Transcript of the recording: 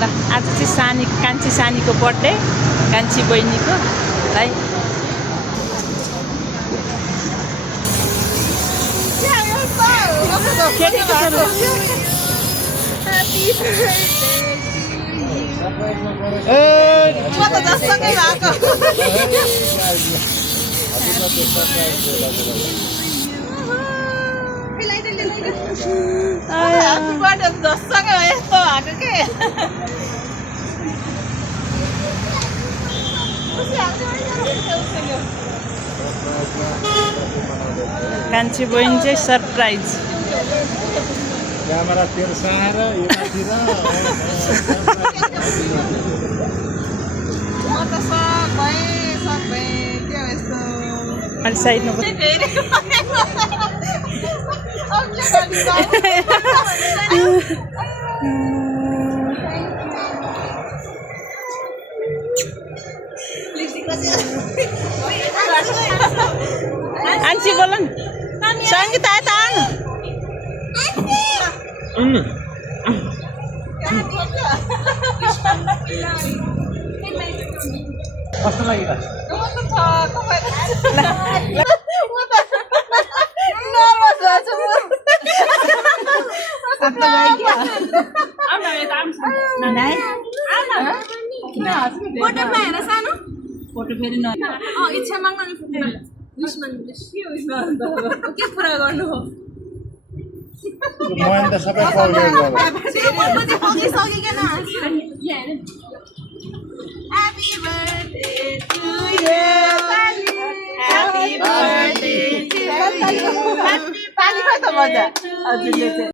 ल आज चाहिँ कान्छी सानीको बर्थडे कान्छी बहिनीको है कान्छी बहिनी चाहिँ सरप्राइज क्यामेरा तेर्साएर यतातिर अलि साइडमा आन्सी बोल सङ्गीत आयो त कस्तो लाग्यो फोटो फेरि इच्छा माग्न के पुरा गर्नु हो मैले त सबै कभरेट Happy birthday to you. Happy birthday to you.